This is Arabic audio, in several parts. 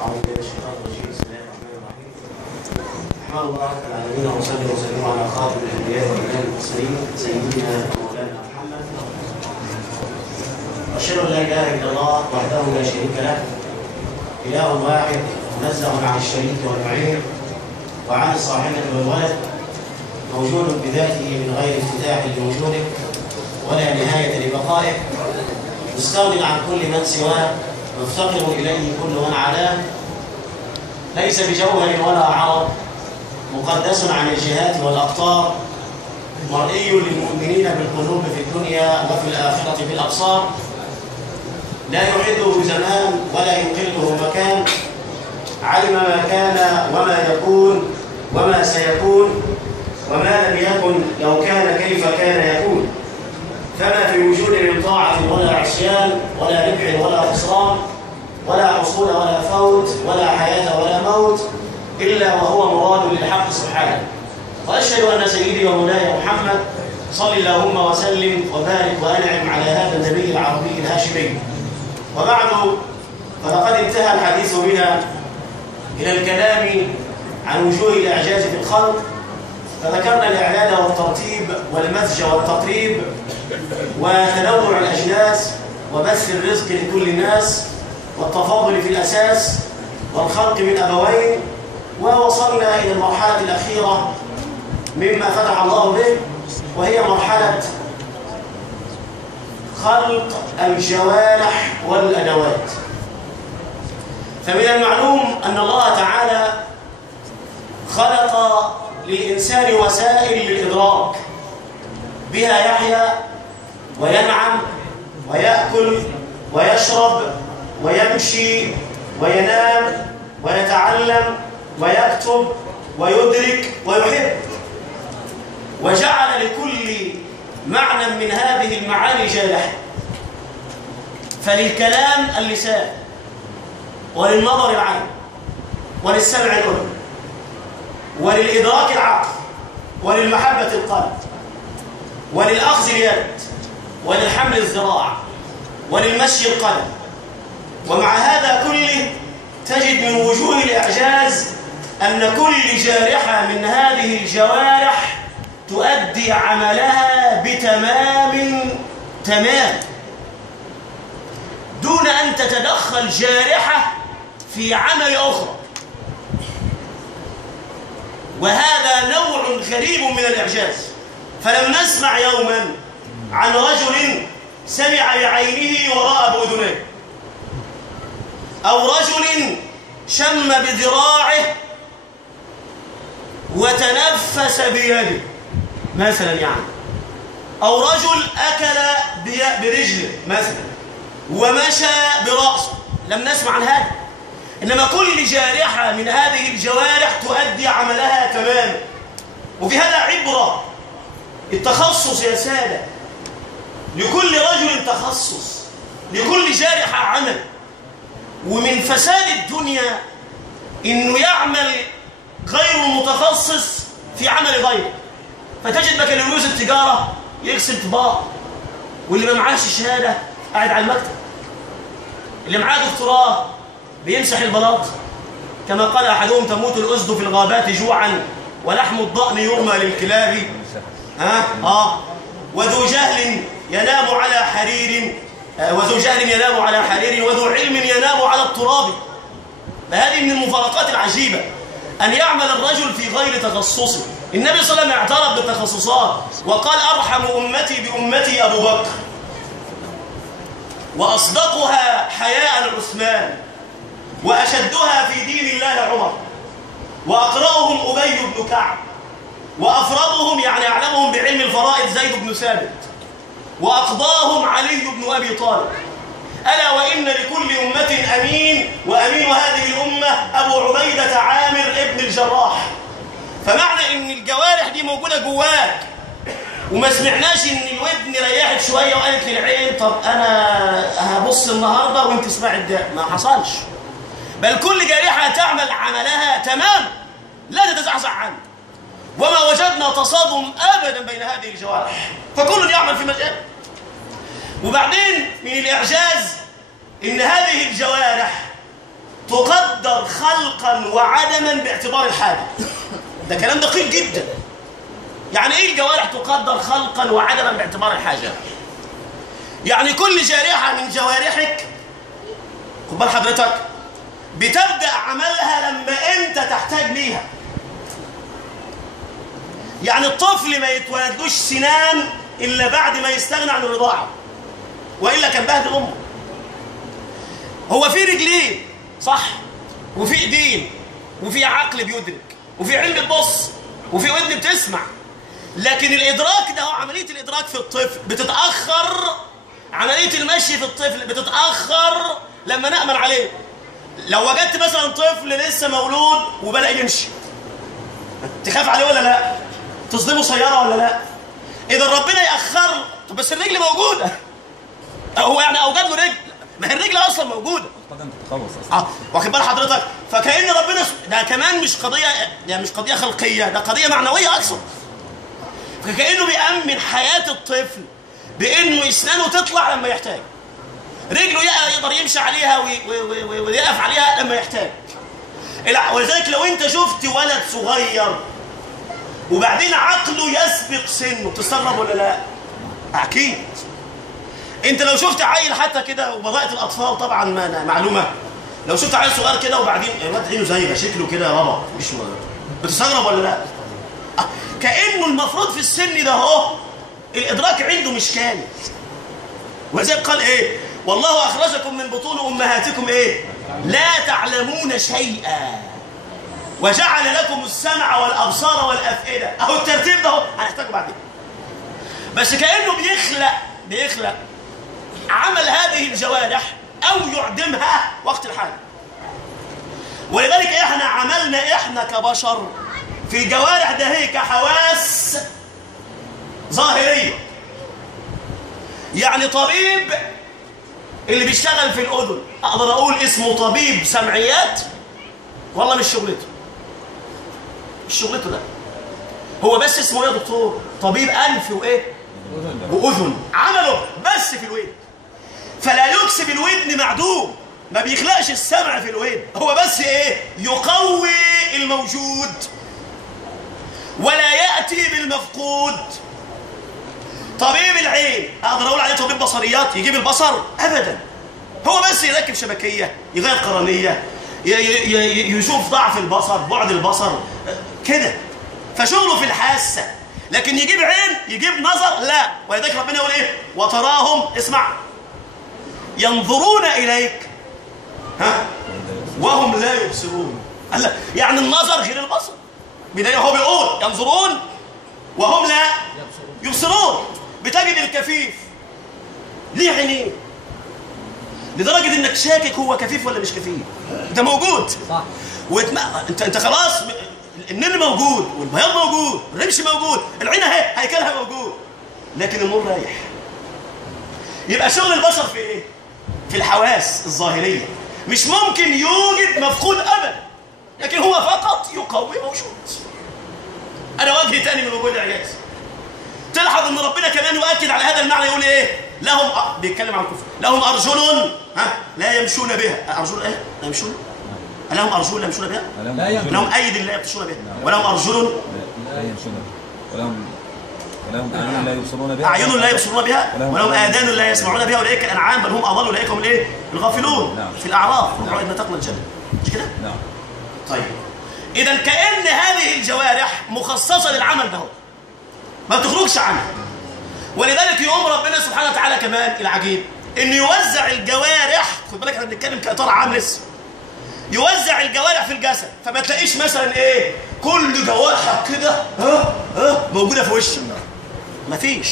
أعوذ بالله من الشيطان الرجيم. بسم الله الرحمن الرحيم. أحمد الله رب العالمين وأصلي وسلم على خاتم الأنبياء والإمام المرسلين سيدنا مولانا محمد. أشهد أن لا إله إلا الله وحده لا شريك له، إله واحد منزه عن الشريك والمعين وعن الصاحبة والولد، موجود بذاته من غير افتتاح لوجوده ولا نهاية لبقائه، مستغن عن كل من سواه، مفتقر إليه كل من عداه، ليس بجوهر ولا عرض، مقدس عن الجهات والأقطار، مرئي للمؤمنين بالقلوب في الدنيا وفي الآخرة بالأبصار، لا يعده زمان ولا يقله مكان، علم ما كان وما يكون وما سيكون، وما لم يكن لو كان كيف كان يكون، فما في وجود من طاعة ولا عصيان ولا ربح ولا خسران ولا حصول ولا فوت ولا حياة ولا موت إلا وهو مراد للحق سبحانه. وأشهد أن سيدي ومولاي محمد صل اللهم وسلم وبارك وأنعم على هذا النبي العربي الهاشمي. وبعد، فلقد انتهى الحديث بنا إلى الكلام عن وجوه الإعجاز في الخلق، فذكرنا الإعلان والترتيب والمزج والتقريب وتنوع الأجناس وبث الرزق لكل الناس والتفاضل في الأساس والخلق من أبوين، ووصلنا إلى المرحلة الأخيرة مما فتح الله به، وهي مرحلة خلق الجوارح والأدوات. فمن المعلوم أن الله تعالى خلق للإنسان وسائل للإدراك بها يحيا وينعم ويأكل ويشرب ويمشي وينام ويتعلم ويكتب ويدرك ويحب، وجعل لكل معنى من هذه المعاني جارحة. فللكلام اللسان، وللنظر العين، وللسمع الأذن، وللإدراك العقل، وللمحبة القلب، وللأخذ اليد، وللحمل الذراع، وللمشي القدم. ومع هذا كله تجد من وجوه الإعجاز أن كل جارحة من هذه الجوارح تؤدي عملها بتمام دون أن تتدخل جارحة في عمل أخرى. وهذا نوع غريب من الإعجاز. فلم نسمع يوما عن رجل سمع بعينه وراء بأذنيه، أو رجل شم بذراعه وتنفس بيده مثلا يعني، أو رجل أكل برجله مثلا ومشى برأسه. لم نسمع عن هذا. إنما كل جارحة من هذه الجوارح تؤدي عملها تماما. وفي هذا عبرة. التخصص يا سادة، لكل رجل تخصص، لكل جارحة عمل. ومن فساد الدنيا إنه يعمل غير متخصص في عمل غيره. فتجد بكالوريوس التجارة يغسل طباق، واللي ما معاش الشهادة قاعد على المكتب، اللي معاه دكتوراه بيمسح البلاط. كما قال أحدهم: تموت الأسد في الغابات جوعا ولحم الضأن يرمى للكلاب. وذو جهل ينام على حرير، وذو جهل ينام على حرير، وذو علم ينام على التراب. فهذه من المفارقات العجيبة أن يعمل الرجل في غير تخصصه. النبي صلى الله عليه وسلم اعترف بالتخصصات وقال: أرحم أمتي بأمتي أبو بكر، وأصدقها حياء عثمان، وأشدها في دين الله عمر، وأقرأهم أبي بن كعب، وأفرضهم يعني أعلمهم بعلم الفرائض زيد بن ثابت، وأقضاهم علي بن أبي طالب. ألا وإن لكل أمة أمين، وأمين هذه الأمة أبو عبيدة عامر ابن الجراح. فمعنى إن الجوارح دي موجودة جواك وما سمعناش إن الودن ريحت شوية وقالت للعين: طب أنا هبص النهاردة وأنت اسمعي الداء. ما حصلش. بل كل جارحة تعمل عملها تمام، لا تتزعزع عنه. وما وجدنا تصادم أبدا بين هذه الجوارح، فكل يعمل في مجال. وبعدين من الإعجاز إن هذه الجوارح تقدر تقدر خلقا وعدما باعتبار الحاجة. ده كلام دقيق جدا. يعني ايه الجوارح تقدر خلقا وعدما باعتبار الحاجة؟ يعني كل جارحة من جوارحك، خد بال حضرتك، بتبدأ عملها لما انت تحتاج ليها. يعني الطفل ما يتولدلوش سنان الا بعد ما يستغنى عن الرضاعة، والا كان بهدل امه. هو في رجلين صح، وفي ايدين، وفي عقل بيدرك، وفي عين بتبص، وفي ودن بتسمع، لكن الادراك ده هو عمليه الادراك في الطفل بتتاخر. عمليه المشي في الطفل بتتاخر لما نامن عليه. لو وجدت مثلا طفل لسه مولود وبدا يمشي، تخاف عليه ولا لا؟ تصدمه سياره ولا لا؟ اذا ربنا ياخر. طب بس الرجل موجوده، هو يعني اوجد له رجل؟ ما هي الرجل اصلا موجوده. واخد بال حضرتك؟ فكأن ربنا ده كمان مش قضيه، يعني مش قضيه خلقيه، ده قضيه معنويه اقصد. فكأنه بيأمن حياه الطفل بانه اسنانه تطلع لما يحتاج، رجله يقدر يمشي عليها ويقف عليها لما يحتاج. ولذلك لو انت شفت ولد صغير وبعدين عقله يسبق سنه، تستغرب ولا لا؟ اكيد. انت لو شفت عيل حتى كده، وبضاءة الاطفال طبعا معلومه، لو شفت عيل صغير كده وبعدين الواد عينه زايغه شكله كده بابا، مش بتستغرب ولا لا؟ كانه المفروض في السن ده اهو الادراك عنده مش كامل. ولذلك قال ايه؟ والله اخرجكم من بطون امهاتكم ايه؟ لا تعلمون شيئا وجعل لكم السمع والابصار والافئده. اهو الترتيب ده اهو هنحتاجه بعدين. بس كانه بيخلق عمل هذه الجوارح او يعدمها وقت الحاجه. ولذلك احنا عملنا كبشر في الجوارح ده هي كحواس ظاهريه. يعني طبيب اللي بيشتغل في الاذن اقدر اقول اسمه طبيب سمعيات؟ والله مش شغلته، مش شغلته. ده هو بس اسمه ايه يا دكتور؟ طبيب انف وايه؟ واذن. عمله بس في الودن، فلا يكسب الودن معدوم، ما بيخلقش السمع في الودن، هو بس ايه؟ يقوي الموجود ولا ياتي بالمفقود. طبيب العين اقدر اقول عليه طبيب بصريات يجيب البصر؟ ابدا. هو بس يركب شبكيه، يغير قرنيه، يشوف ضعف البصر، بعد البصر كده، فشغله في الحاسه. لكن يجيب عين، يجيب نظر، لا. ولذلك ربنا يقول ايه؟ وتراهم، اسمع، ينظرون اليك وهم لا يبصرون. يعني النظر غير البصر. بدايه هو بيقول ينظرون وهم لا يبصرون. بتجد الكفيف ليه عينين لدرجه انك شاكك هو كفيف ولا مش كفيف. ده موجود صح. انت خلاص، النمر موجود والبياض موجود والرمش موجود، العين اهي هيكلها موجود، لكن النور رايح. يبقى شغل البشر في ايه؟ في الحواس الظاهريه. مش ممكن يوجد مفقود ابدا، لكن هو فقط يقوي موجود. انا وجه تاني من وجود الاعجاز. تلاحظ ان ربنا كمان يؤكد على هذا المعنى، يقول ايه؟ لهم بيتكلم عن الكفر، لهم ارجل لا يمشون بها. ارجل ايه؟ لا يمشون. لهم ارجل لا يمشون بها؟ لهم ايد لا يبطشون بها، ولهم ارجل لا يمشون بها، ولهم اعين لا يبصرون بها، اعين لا يبصرون بها، ولهم اذان لا يسمعون بها، اولئك الانعام بل هم اضل، اولئك هم الايه؟ الغافلون. في الاعراف وقعد نتقنا الجنه، مش كده؟ نعم. طيب اذا كأن هذه الجوارح مخصصه للعمل ده، ما بتخرجش عنه. ولذلك يقوم ربنا سبحانه وتعالى كمان العجيب انه يوزع الجوارح. خد بالك احنا بنتكلم كاطار عام لسه. يوزع الجوارح في الجسد، فما تلاقيش مثلا ايه؟ كل جوارحك كده موجوده في وشك. مفيش.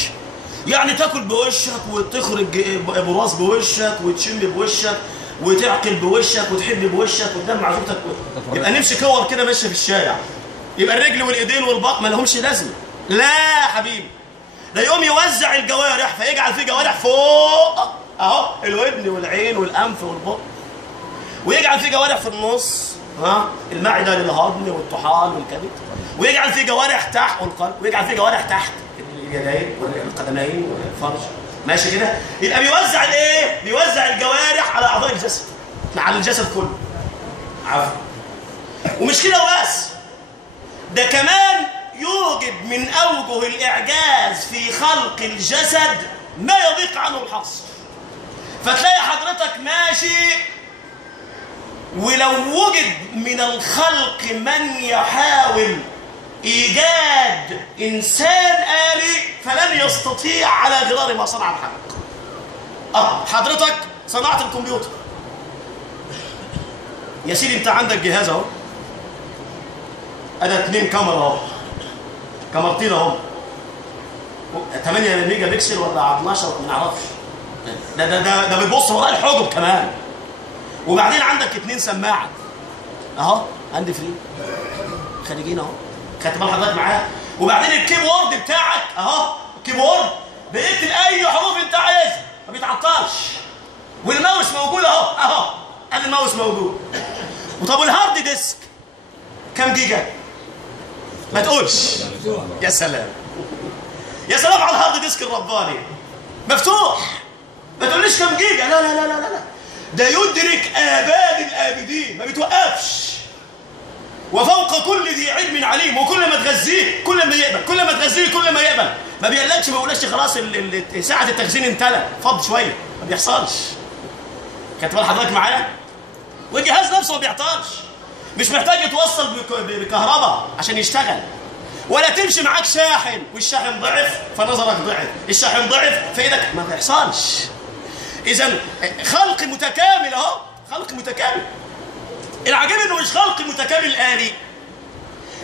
يعني تاكل بوشك وتخرج براس بوشك وتشم بوشك وتعقل بوشك وتحب بوشك وتدمع زوجتك، يبقى نمشي كور كده ماشيه في الشارع، يبقى الرجل والايدين والبطن ما لهمش لازمه. لا يا حبيبي، ده يقوم يوزع الجوارح فيجعل في جوارح فوق اهو، الودن والعين والانف والبطن، ويجعل في جوارح في النص المعده للهضم والطحال والكبد، ويجعل في جوارح تحت والقلب، ويجعل في جوارح تحت اليدين والقدمين والفرج. ماشي كده؟ يبقى بيوزع الايه؟ بيوزع الجوارح على اعضاء الجسد، على الجسد كله، عفوا. ومش كده وبس، ده كمان يوجد من أوجه الإعجاز في خلق الجسد ما يضيق عنه الحصر. فتلاقي حضرتك ماشي ولو وجد من الخلق من يحاول إيجاد إنسان آلي فلن يستطيع على غرار ما صنع الخلق. حضرتك صنعت الكمبيوتر يا سيدي، انت عندك جهاز اهو، ادي 2 كاميرا اهو، كاميرتين اهو، 8 ميجا بكسل ولا 12 ما نعرفش، ده بيبص وراء الحجب كمان. وبعدين عندك 2 سماعه اهو، عندي فري خارجين اهو، خدت بال حضرتك معايا. وبعدين الكيبورد بتاعك اهو، الكيبورد بيكتب اي حروف انت عايزها ما بيتعطلش. والماوس موجود اهو، ادي الماوس موجود. وطب والهارد ديسك كم جيجا؟ ما تقولش. يا سلام يا سلام على الهارد ديسك الرباني، مفتوح. ما تقوليش كم جيجا، لا لا لا لا لا، ده يدرك آباد الآبدين، ما بيتوقفش. وفوق كل ذي علم عليم، وكل ما تغذيه كل ما يقبل، كل ما تغذيه كل ما يقبل. ما بيقلقش، ما بيقولش خلاص ساعة التخزين امتلأ، فض شوية، ما بيحصلش. خدت بال حضرتك معايا؟ والجهاز نفسه ما بيعطلش، مش محتاج يتوصل بكهرباء عشان يشتغل، ولا تمشي معاك شاحن والشاحن ضعف فنظرك ضعف، الشاحن ضعف فايدك، ما بيحصلش. إذا خلق متكامل اهو، خلق متكامل. العجيب انه مش خلق متكامل آلي،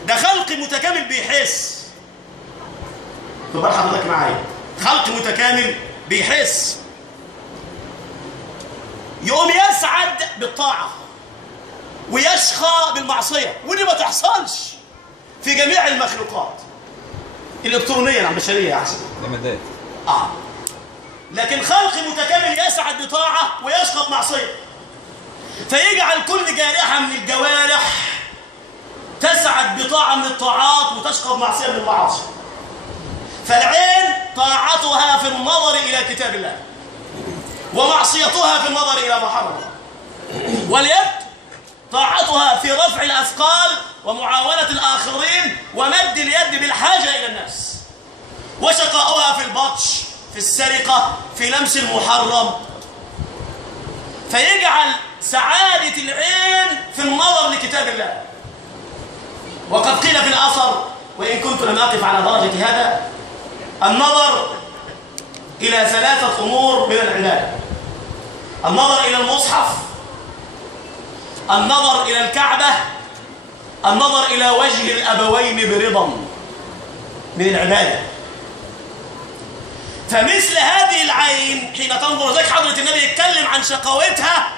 ده خلق متكامل بيحس. خد بال حضرتك معايا، خلق متكامل بيحس، يقوم يسعد بالطاعة ويشقى بالمعصية، ودي ما تحصلش في جميع المخلوقات الإلكترونية البشرية يا أحسن. لكن خلق متكامل يسعد بطاعة ويشقى بمعصية، فيجعل كل جارحة من الجوارح تسعد بطاعة من الطاعات وتشقى بمعصية من المعاصي. فالعين طاعتها في النظر إلى كتاب الله، ومعصيتها في النظر إلى ما حرم. واليد طاعتها في رفع الأثقال ومعاونة الآخرين ومد اليد بالحاجة إلى الناس. وشقاؤها في البطش، في السرقة، في لمس المحرم. فيجعل سعادة العين في النظر لكتاب الله. وقد قيل في الأثر، وإن كنت لم أقف على درجة هذا، النظر إلى 3 أمور من العبادة: النظر إلى المصحف، النظر إلى الكعبة، النظر إلى وجه الأبوين برضا من العبادة. فمثل هذه العين حين تنظر، ذلك حضرة النبي يتكلم عن شقاوتها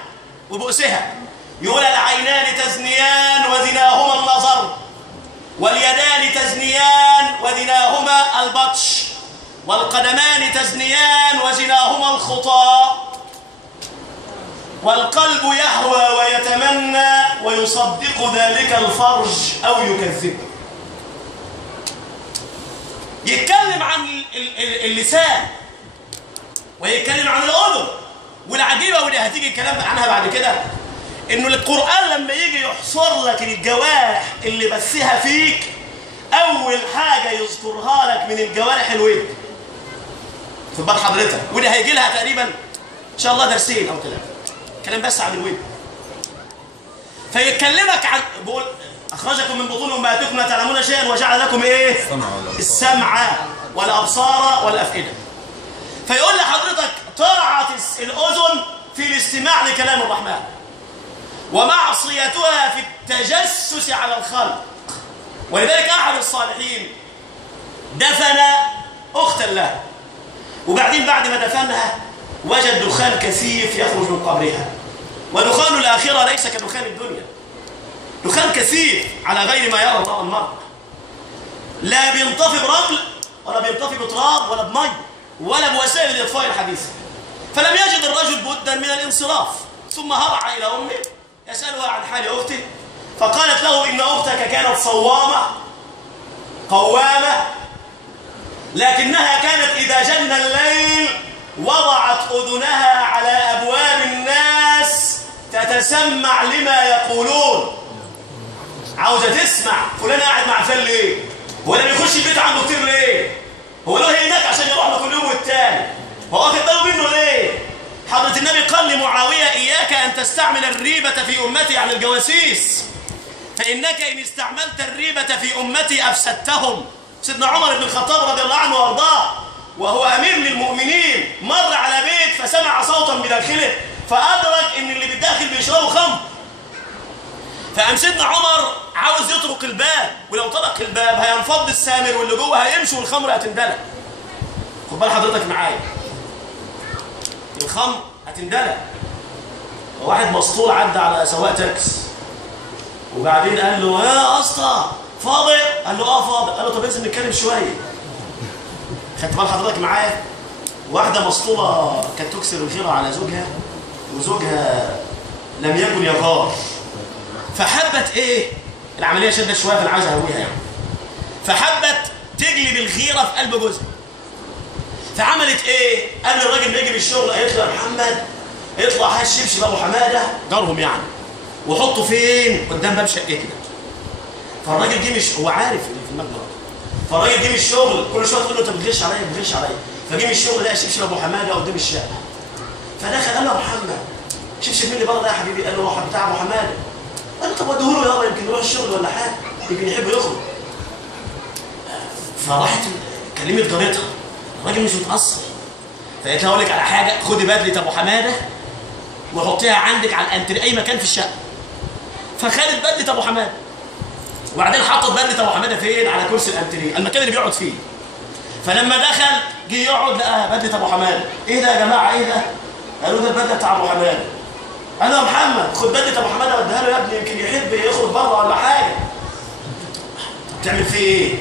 وبؤسها، يقول: العينان تزنيان وزناهما النظر، واليدان تزنيان وزناهما البطش، والقدمان تزنيان وزناهما الخطى، والقلب يهوى ويتمنى ويصدق ذلك الفرج أو يكذبه. يتكلم عن اللسان ويتكلم عن الأذن. والعجيبة واللي هتيجي الكلام عنها بعد كده، إنه القرآن لما يجي يحصر لك الجوارح اللي بثها فيك، أول حاجة يذكرها لك من الجوارح الودن. في بال حضرتك، ودي هيجي لها تقريبا إن شاء الله درسين أو 3 كلام بس عن الودن. فيتكلمك عن، بقول: أخرجكم من بطون أمهاتكم لا تعلمون شيئا وجعل لكم إيه؟ السمع والأبصار والأفئدة. فيقول لحضرتك طاعة الأذن في الاستماع لكلام الرحمن، ومعصيتها في التجسس على الخلق. ولذلك أحد الصالحين دفن أختا له، وبعدين بعد ما دفنها وجد دخان كثيف يخرج من قبرها. ودخان الآخرة ليس كدخان الدنيا، دخان كثيف على غير ما يرى الله المرء، لا بينطفي برمل ولا بينطفي بتراب ولا بمي ولا بوسائل الإطفاء الحديثة. فلم يجد الرجل بدا من الانصراف، ثم هرع إلى أمه يسألها عن حال أخته، فقالت له: إن أختك كانت صوامة قوامة، لكنها كانت إذا جن الليل وضعت أذنها على أبواب الناس تتسمع لما يقولون، عاوزه تسمع فلان قاعد مع فلان ليه؟ هو ده بيخش البيت عنده كتير ليه؟ هو له هناك عشان يروح له كل يوم والتاني؟ هو واخد باله منه ليه؟ حضرة النبي قال لمعاوية إياك أن تستعمل الريبة في أمتي على الجواسيس، فإنك إن استعملت الريبة في أمتي أفسدتهم. سيدنا عمر بن الخطاب رضي الله عنه وارضاه وهو أمير للمؤمنين مر على بيت فسمع صوتا بداخله فأدرك إن اللي بالداخل بيشربوا خمر. فقام سيدنا عمر عاوز يطرق الباب، ولو طرق الباب هينفض السامر واللي جوه هيمشي والخمر هتندلق. خد بال حضرتك معايا، الخمر هتندلق. واحد مسطول عدى على سواق تاكس وبعدين قال له يا اسطى فاضي؟ قال له اه فاضي. قال له طب انزل نتكلم شويه. خدت بال حضرتك معايا؟ واحده مسطوله كانت تكسر الغيره على زوجها وزوجها لم يكن يغار، فحبت ايه؟ العمليه شدت شويه فانا عاوز اهويها يعني. فحبت تجلب الغيره في قلب جوزها. فعملت ايه؟ قبل الراجل ما يجي من الشغل قالت له يا محمد اطلع هات شبشب ابو حماده جارهم يعني وحطه فين؟ قدام باب شقتنا. فالراجل جه مش هو عارف اللي في المجمع. فالراجل جه من الشغل كل شويه تقول له انت بتغش عليا بتغش عليا. فجه من الشغل لقى شبشب ابو حماده قدام الشقه. فدخل قال له يا محمد شبشب مين اللي بره ده يا حبيبي؟ قال له هو بتاع ابو حماده. قال له طب وديه له يابا يمكن يروح الشغل ولا حاجه يمكن يحب يخرج. فراحت كلمت جارتها، الراجل مش متأثر. فقالت لها اقول لك على حاجه، خدي بدله ابو حماده وحطيها عندك على الانتري اي مكان في الشقه. فخدت بدله ابو حماده وبعدين حطت بدله ابو حماده فين؟ على كرسي الانتري المكان اللي بيقعد فيه. فلما دخل جه يقعد لقى بدله ابو حماده. ايه ده يا جماعه ايه ده؟ قالوا ده البدله بتاع ابو حماده. قال له يا محمد خد بدله ابو حماده وديها له يا ابني يمكن يحب يخرج بره ولا حاجه. بتعمل فيه ايه؟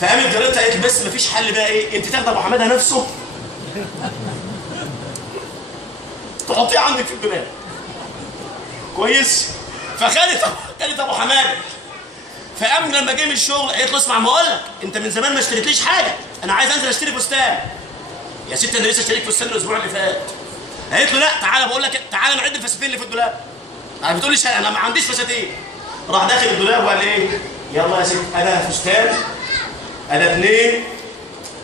فقامت جارتها قالت بس مفيش حل بقى ايه؟ انت تاخد ابو حماده نفسه تحطيه عندك في الدولاب. كويس؟ فخدت ابو حماده. فقام لما جه من الشغل قالت له اسمع ما اقول لك انت من زمان ما اشتريتليش حاجه، انا عايز انزل اشتري فستان. يا ست انا لسه اشتريت فستان الاسبوع اللي فات. قالت له لا تعالى بقول لك تعالى نعد الفساتين اللي في الدولاب. انا بتقول لي انا ما عنديش فساتين. راح داخل الدولاب وقال ايه؟ يلا يا ست انا فستان، انا اثنين،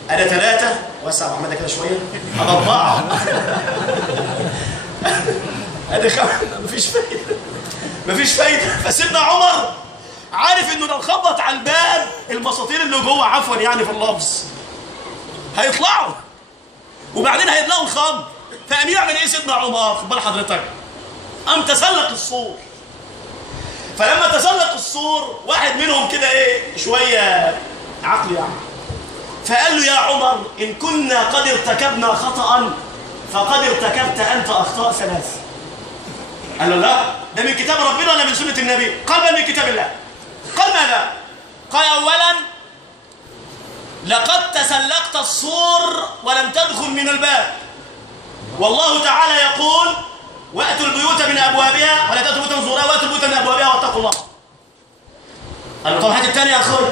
انا ثلاثه، وسع ابو حماده كده شويه، انا اربعه، ادي خمسه. مفيش فايده. فسيدنا عمر عارف انه لو خبط على الباب البساطين اللي جوه عفوا يعني في اللفظ هيطلعوا وبعدين هيدلقوا الخمر. فقام يعمل ايه سيدنا عمر؟ خد بال حضرتك، قام تسلق السور. فلما تسلق السور واحد منهم كده ايه شويه عقل يعني، فقال له يا عمر ان كنا قد ارتكبنا خطأ فقد ارتكبت انت اخطاء ثلاث. قال له لا ده من كتاب ربنا ولا من سنه النبي؟ قال بل من كتاب الله. قال ماذا؟ قال اولا لقد تسلقت السور ولم تدخل من الباب، والله تعالى يقول واتوا البيوت من ابوابها ولا تاتوا البيوت من ظهورها واتوا البيوت من ابوابها واتقوا الله. قال له طب هات الثاني يا اخوي.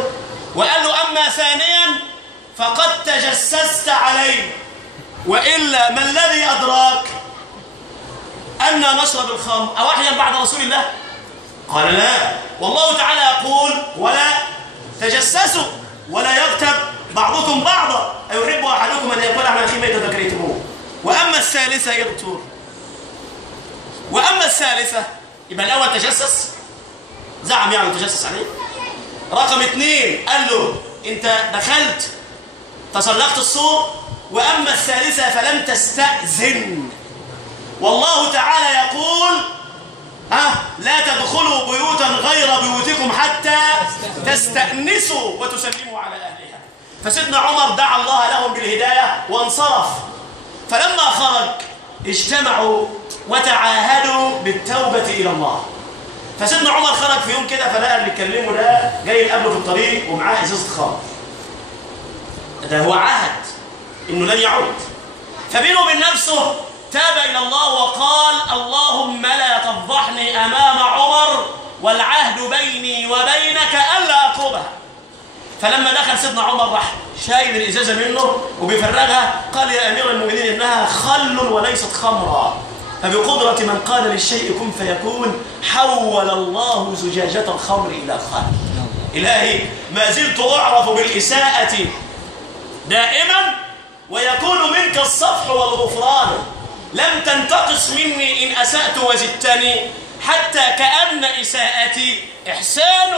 وقال له اما ثانيا فقد تجسست عليه، والا ما الذي ادراك أننا نشرب الخمر أوحيا بعد رسول الله؟ قال لا، والله تعالى يقول ولا تجسسوا ولا يغتب بعضكم بعضا أيحب أحدكم أن يأكل على أخيه ميتا فكرهتموه. وأما الثالثة يا دكتور، وأما الثالثة يبقى الأول تجسس زعم يعني تجسس عليه. رقم اثنين قال له أنت دخلت تسلقت السور. وأما الثالثة فلم تستأذن، والله تعالى يقول لا تدخلوا بيوتا غير بيوتكم حتى تستأنسوا وتسلموا على أهلها. فسيدنا عمر دعا الله لهم بالهداية وانصرف. فلما خرج اجتمعوا وتعاهدوا بالتوبة إلى الله. فسيدنا عمر خرج في يوم كده فلقى اللي يكلمه ده جاي يقابله في الطريق ومعاه ازازة خمر. ده هو عهد انه لن يعود. فبينه وبين نفسه تاب إلى الله وقال اللهم لا تفضحني أمام عمر والعهد بيني وبينك ألا أقربها. فلما دخل سيدنا عمر راح شايل الإزازة منه وبيفرغها. قال يا أمير المؤمنين إنها خل وليست خمرا. فبقدرة من قال للشيء كن فيكون حول الله زجاجة الخمر إلى خمر. إلهي ما زلت أعرف بالإساءة دائما ويكون منك الصفح والغفران، لم تنتقص مني إن أسأت وزدتني، حتى كأن إساءتي إحسان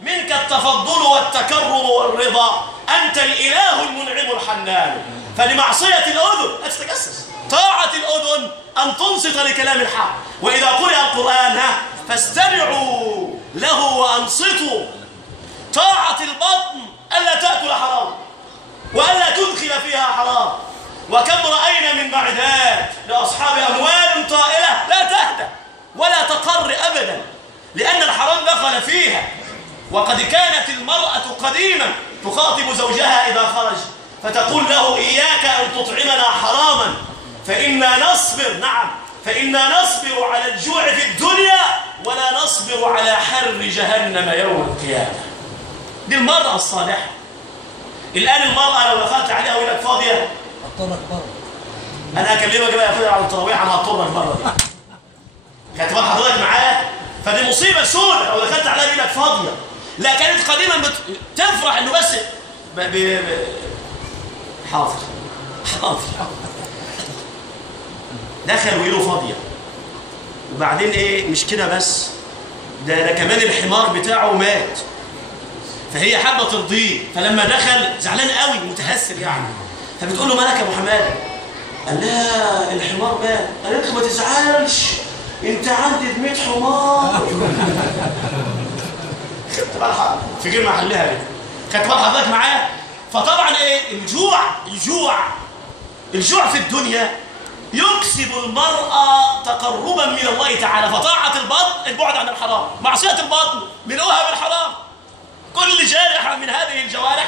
منك التفضل والتكرم والرضا، أنت الإله المنعم الحنان. فلمعصية الأذن لا تتجسس، طاعة الأذن أن تنصت لكلام الحق، وإذا قرئ القرآن فاستمعوا له وأنصتوا. طاعة البطن ألا تأكل حرام وألا تدخل فيها حرام، وكم رأينا من معدات لأصحاب أموال طائلة لا تهدى ولا تقر أبدا لأن الحرام دخل فيها. وقد كانت المرأة قديما تخاطب زوجها إذا خرج فتقول له إياك أن تطعمنا حراما فإنا نصبر، نعم فإنا نصبر على الجوع في الدنيا ولا نصبر على حر جهنم يوم القيامة. دي المرأة الصالحة. الآن المرأة لو دخلت عليها وينك فاضية اضطرك بره. أنا أكلمك بقى يا أخويا على التراويح، أنا هضطرك بره دي. كانت بقى حضرتك معايا؟ فدي مصيبة سودة لو دخلت عليها وينك فاضية. لا كانت قديما تفرح إنه بس حاضر دخل ويله فاضية. وبعدين إيه مش كده بس، ده كمان الحمار بتاعه مات، فهي حابة ترضيه، فلما دخل زعلان قوي متهسر يعني، فبتقول له مالك يا أبو حمادة؟ قال لها الحمار مات. قالت له ما تزعلش أنت عندك 100 حمار. خدت بالك في غير محلها دي، خدت بالك حضرتك معايا؟ فطبعا إيه الجوع في الدنيا يكسب المرأة تقربا من الله تعالى. فطاعة البطن البعد عن الحرام، معصية البطن ملؤها بالحرام. كل جارحة من هذه الجوارح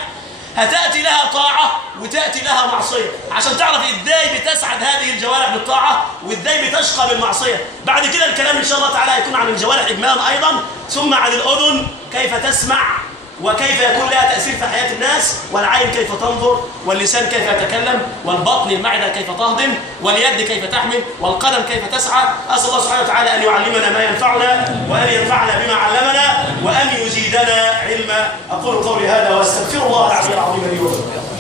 هتأتي لها طاعة وتأتي لها معصية، عشان تعرف إزاي بتسعد هذه الجوارح بالطاعة وإزاي بتشقى بالمعصية. بعد كده الكلام إن شاء الله تعالى هيكون عن الجوارح إجمالا أيضا، ثم عن الأذن كيف تسمع وكيف يكون لها تأثير في حياة الناس، والعين كيف تنظر، واللسان كيف يتكلم، والبطن المعدة كيف تهضم، واليد كيف تحمل، والقدم كيف تسعى. أسأل الله سبحانه وتعالى أن يعلمنا ما ينفعنا وأن ينفعنا بما علمنا وأن يزيدنا علما. أقول قولي هذا وأستغفر الله العظيم لي ولكم.